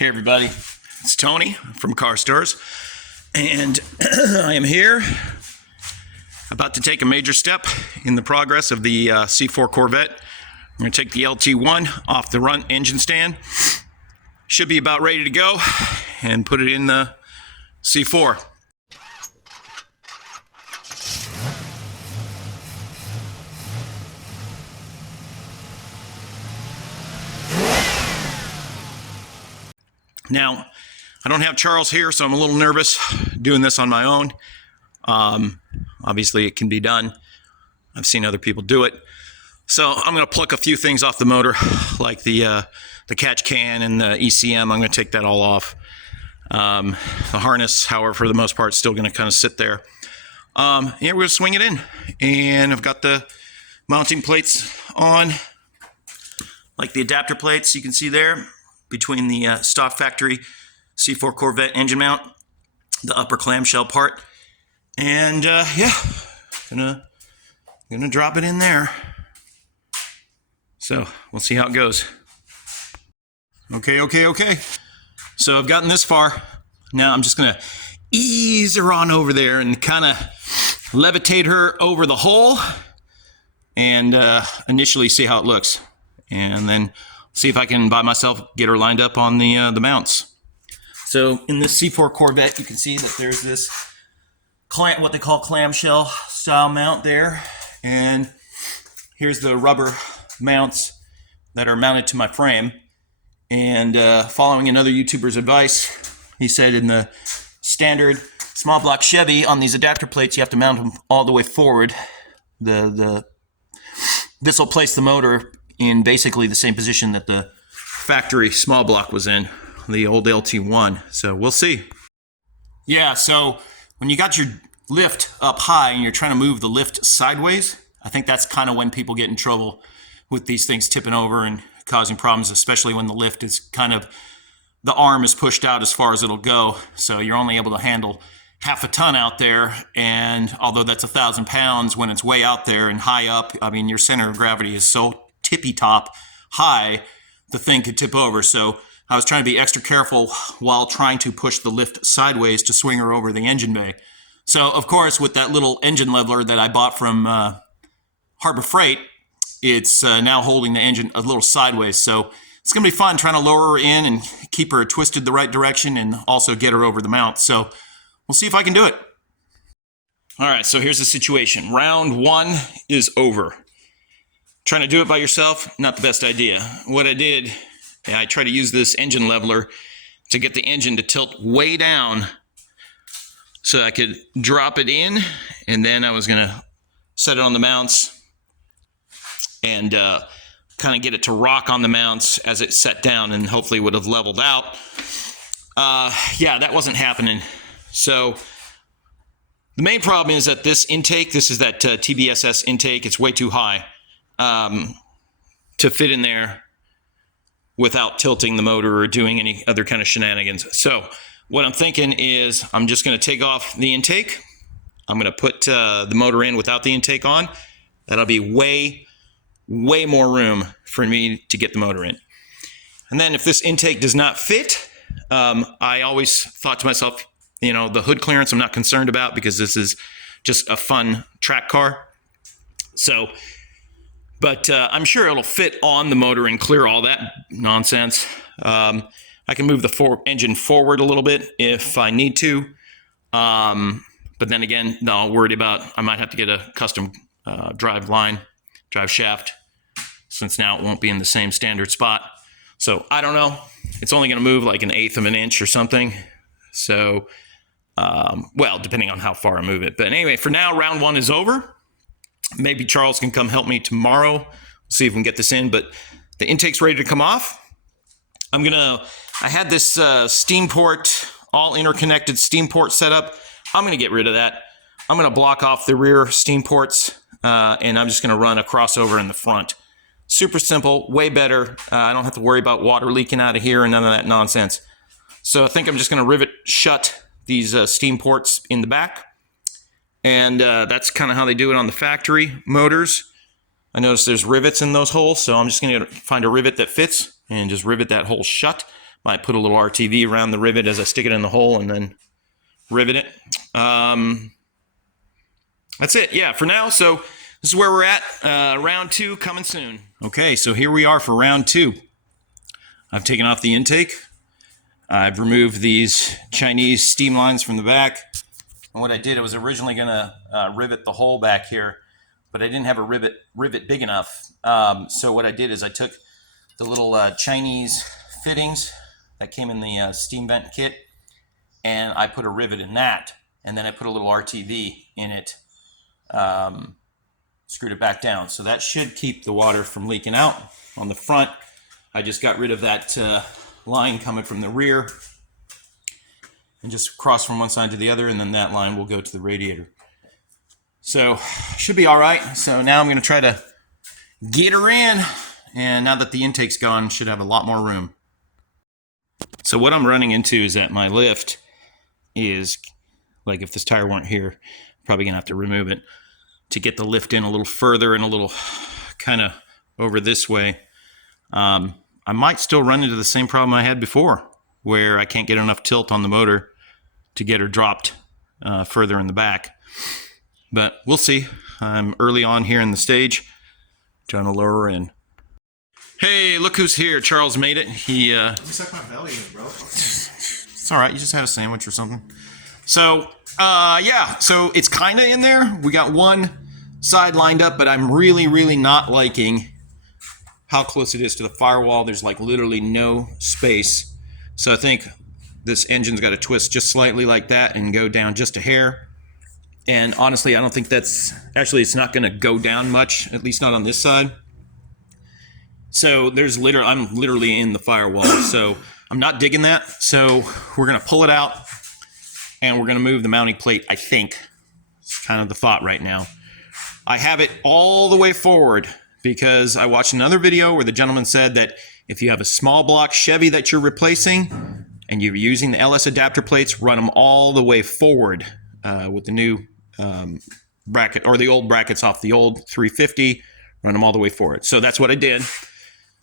Hey everybody, it's Tony from Car Stores, and I am here about to take a major step in the progress of the C4 Corvette. I'm going to take the LT1 off the front engine stand. Should be about ready to go and put it in the C4. Now, I don't have Charles here, so I'm a little nervous doing this on my own. Obviously, it can be done. I've seen other people do it. So I'm going to pluck a few things off the motor, like the catch can and the ECM. I'm going to take that all off. The harness, however, for the most part, is still going to kind of sit there. Yeah, we're going to swing it in. And I've got the mounting plates on, like the adapter plates you can see there, between the stock factory C4 Corvette engine mount, the upper clamshell part, and yeah, gonna drop it in there. So we'll see how it goes. Okay. So I've gotten this far. Now I'm just gonna ease her on over there and kind of levitate her over the hole, and initially see how it looks, and then see if I can, by myself, get her lined up on the mounts. So in this C4 Corvette, you can see that there's this what they call clamshell style mount there. And here's the rubber mounts that are mounted to my frame. And following another YouTuber's advice, he said in the standard small block Chevy, on these adapter plates, you have to mount them all the way forward. This will place the motor in basically the same position that the factory small block was in, the old LT1. So we'll see. Yeah, so when you got your lift up high and you're trying to move the lift sideways, I think that's kind of when people get in trouble with these things tipping over and causing problems, especially when the lift is kind of, the arm is pushed out as far as it'll go. So you're only able to handle half a ton out there, and although that's 1,000 pounds, when it's way out there and high up, I mean, your center of gravity is so tippy top high, the thing could tip over. So I was trying to be extra careful while trying to push the lift sideways to swing her over the engine bay. So of course, with that little engine leveler that I bought from Harbor Freight, it's now holding the engine a little sideways. So it's going to be fun trying to lower her in and keep her twisted the right direction and also get her over the mount. So we'll see if I can do it. All right, so here's the situation. Round one is over. Trying to do it by yourself, not the best idea. What I did, I tried to use this engine leveler to get the engine to tilt way down so I could drop it in, and then I was going to set it on the mounts and kind of get it to rock on the mounts as it set down, and hopefully would have leveled out. Yeah, that wasn't happening. So the main problem is that this intake, this is that TBSS intake, it's way too high to fit in there without tilting the motor or doing any other kind of shenanigans. So what I'm thinking is I'm just going to take off the intake. I'm going to put the motor in without the intake on. That'll be way more room for me to get the motor in. And then if this intake does not fit, I always thought to myself, you know, the hood clearance I'm not concerned about, because this is just a fun track car. So, but I'm sure it'll fit on the motor and clear all that nonsense. I can move the engine forward a little bit if I need to. But then again, no, I'm worried about, I might have to get a custom drive shaft, since now it won't be in the same standard spot. So I don't know. It's only going to move like 1/8 of an inch or something. So, well, depending on how far I move it. But anyway, for now, round one is over. Maybe Charles can come help me tomorrow. We'll see if we can get this in, but the intake's ready to come off. I had this steam port, all interconnected steam port set up. I'm going to get rid of that. I'm going to block off the rear steam ports, and I'm just going to run a crossover in the front. Super simple, way better. I don't have to worry about water leaking out of here and none of that nonsense. So I think I'm just going to rivet shut these steam ports in the back. And that's kind of how they do it on the factory motors. I notice there's rivets in those holes, so I'm just going to find a rivet that fits and just rivet that hole shut. Might put a little RTV around the rivet as I stick it in the hole and then rivet it. That's it. Yeah, for now. So this is where we're at. Round 2 coming soon. Okay, so here we are for round 2. I've taken off the intake. I've removed these Chinese steam lines from the back. And what I did, I was originally going to rivet the hole back here, but I didn't have a rivet big enough. So what I did is I took the little Chinese fittings that came in the steam vent kit, and I put a rivet in that, and then I put a little RTV in it, screwed it back down. So that should keep the water from leaking out. On the front, I just got rid of that line coming from the rear and just cross from one side to the other, and then that line will go to the radiator. So should be all right. So now I'm going to try to get her in, and now that the intake's gone, should have a lot more room. So what I'm running into is that my lift is, like if this tire weren't here, probably going to have to remove it to get the lift in a little further and a little kind of over this way. I might still run into the same problem I had before, where I can't get enough tilt on the motor to get her dropped further in the back. But we'll see. I'm early on here in the stage, trying to lower her in. Hey, look who's here. Charles made it. He Let me suck my belly in, bro. It's all right. You just had a sandwich or something. So, yeah. So it's kind of in there. We got one side lined up, but I'm really, really not liking how close it is to the firewall. There's like literally no space. So I think this engine's got to twist just slightly like that and go down just a hair. And honestly, I don't think that's, actually it's not going to go down much, at least not on this side. So there's I'm literally in the firewall. So I'm not digging that. So we're going to pull it out and we're going to move the mounting plate, I think. It's kind of the thought right now. I have it all the way forward because I watched another video where the gentleman said that if you have a small block Chevy that you're replacing and you're using the LS adapter plates, run them all the way forward with the new bracket, or the old brackets off the old 350, run them all the way forward. So that's what I did,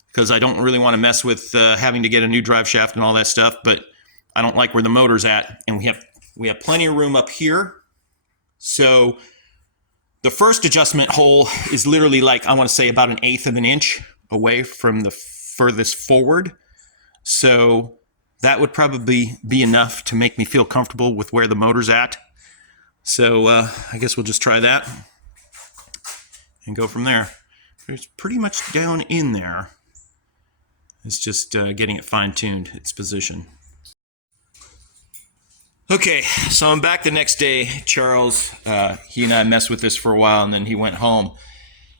because I don't really want to mess with having to get a new drive shaft and all that stuff, but I don't like where the motor's at, and we have plenty of room up here. So the first adjustment hole is literally like, I want to say about 1/8 of an inch away from the furthest forward. So that would probably be enough to make me feel comfortable with where the motor's at. So I guess we'll just try that and go from there. It's pretty much down in there. It's just getting it fine-tuned, its position. Okay, so I'm back the next day. Charles, he and I messed with this for a while, and then he went home.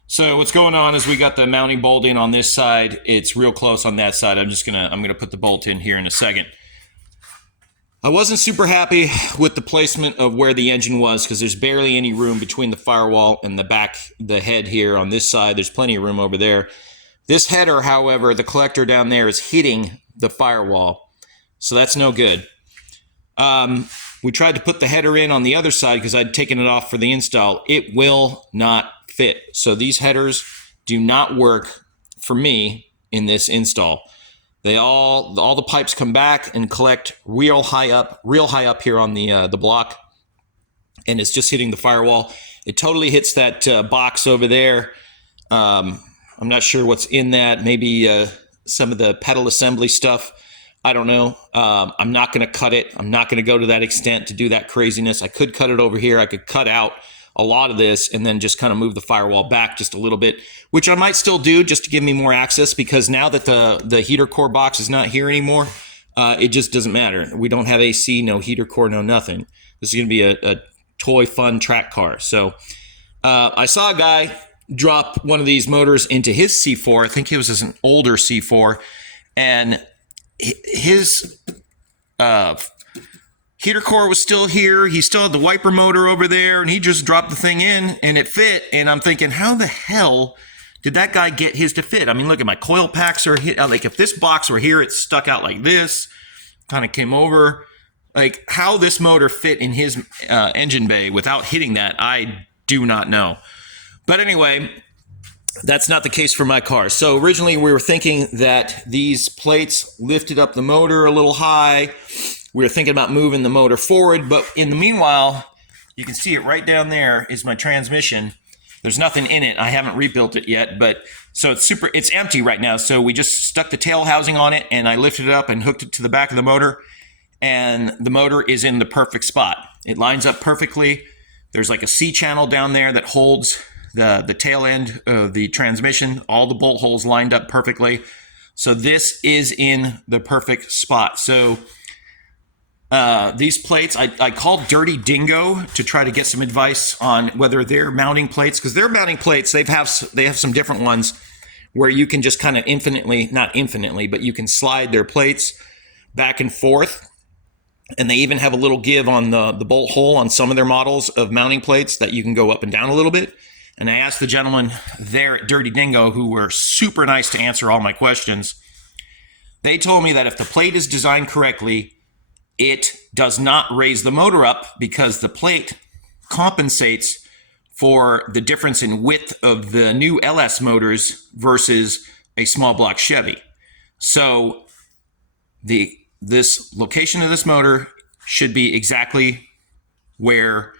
So what's going on is we got the mounting bolt in on this side. It's real close on that side. I'm gonna put the bolt in here in a second. I wasn't super happy with the placement of where the engine was, because there's barely any room between the firewall and the head here on this side. There's plenty of room over there. This header, however, the collector down there is hitting the firewall, so that's no good. We tried to put the header in on the other side because I'd taken it off for the install. It will not fit. So these headers do not work for me in this install. All the pipes come back and collect real high up here on the block, and it's just hitting the firewall. It totally hits that box over there. I'm not sure what's in that. Maybe some of the pedal assembly stuff. I don't know. I'm not going to cut it. I'm not going to go to that extent to do that craziness. I could cut it over here. I could cut out a lot of this and then just kind of move the firewall back just a little bit, which I might still do just to give me more access, because now that the heater core box is not here anymore, it just doesn't matter. We don't have AC, no heater core, no nothing. This is going to be a toy fun track car. So I saw a guy drop one of these motors into his C4. I think it was an older C4, and his heater core was still here. He still had the wiper motor over there, and he just dropped the thing in and it fit. And I'm thinking, how the hell did that guy get his to fit? I mean, look at my coil packs are hit. Like if this box were here, it stuck out like this, kind of came over. Like how this motor fit in his engine bay without hitting that, I do not know. But anyway, That's not the case for my car. So originally we were thinking that these plates lifted up the motor a little high. We were thinking about moving the motor forward, but in the meanwhile, you can see it right down there is my transmission. There's nothing in it. I haven't rebuilt it yet, but so it's empty right now. So we just stuck the tail housing on it, and I lifted it up and hooked it to the back of the motor, and the motor is in the perfect spot. It lines up perfectly. There's like a C channel down there that holds the tail end of the transmission. All the bolt holes lined up perfectly. So this is in the perfect spot. So these plates, I called Dirty Dingo to try to get some advice on whether they're mounting plates, because they're mounting plates. They have some different ones where you can just kind of not infinitely, but you can slide their plates back and forth. And they even have a little give on the bolt hole on some of their models of mounting plates that you can go up and down a little bit. And I asked the gentleman there at Dirty Dingo, who were super nice to answer all my questions. They told me that if the plate is designed correctly, it does not raise the motor up because the plate compensates for the difference in width of the new LS motors versus a small block Chevy. So this location of this motor should be exactly where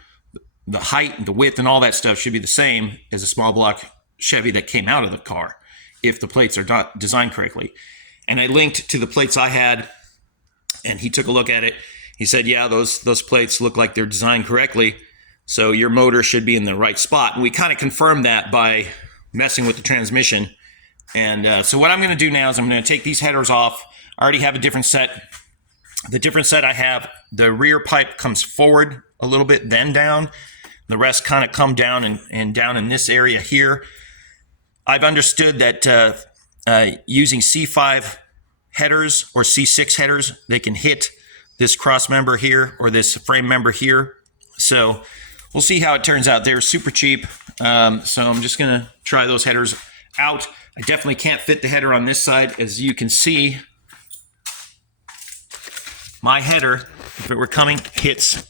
the height, the width, and all that stuff should be the same as a small block Chevy that came out of the car if the plates are not designed correctly. And I linked to the plates I had, and he took a look at it. He said, yeah, those plates look like they're designed correctly, so your motor should be in the right spot. And we kind of confirmed that by messing with the transmission. And so what I'm going to do now is I'm going to take these headers off. I already have a different set. The different set I have, the rear pipe comes forward a little bit, then down. The rest kind of come down and down in this area here. I've understood that using C5 headers or C6 headers, they can hit this cross member here or this frame member here. So we'll see how it turns out. They're super cheap. So I'm just going to try those headers out. I definitely can't fit the header on this side. As you can see, my header, if it were coming, hits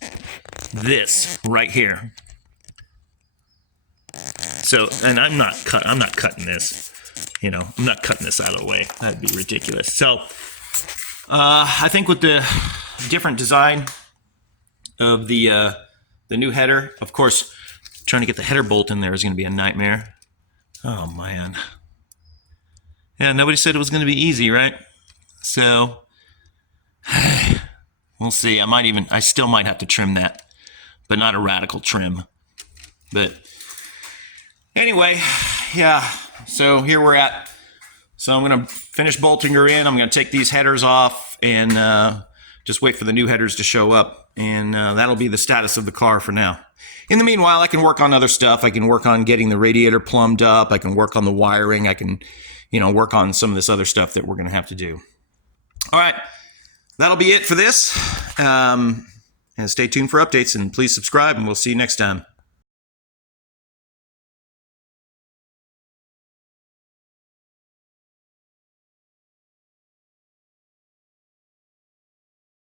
this right here. So, and I'm not cutting this, I'm not cutting this out of the way. That'd be ridiculous. So, I think with the different design of the new header, of course, trying to get the header bolt in there is going to be a nightmare. Oh man. Yeah, nobody said it was going to be easy, right? So, we'll see. I still might have to trim that, but not a radical trim. But anyway, yeah, so here we're at. So I'm going to finish bolting her in. I'm going to take these headers off and just wait for the new headers to show up. And that'll be the status of the car for now. In the meanwhile, I can work on other stuff. I can work on getting the radiator plumbed up. I can work on the wiring. I can, work on some of this other stuff that we're going to have to do. All right, that'll be it for this. And stay tuned for updates, and please subscribe, and we'll see you next time.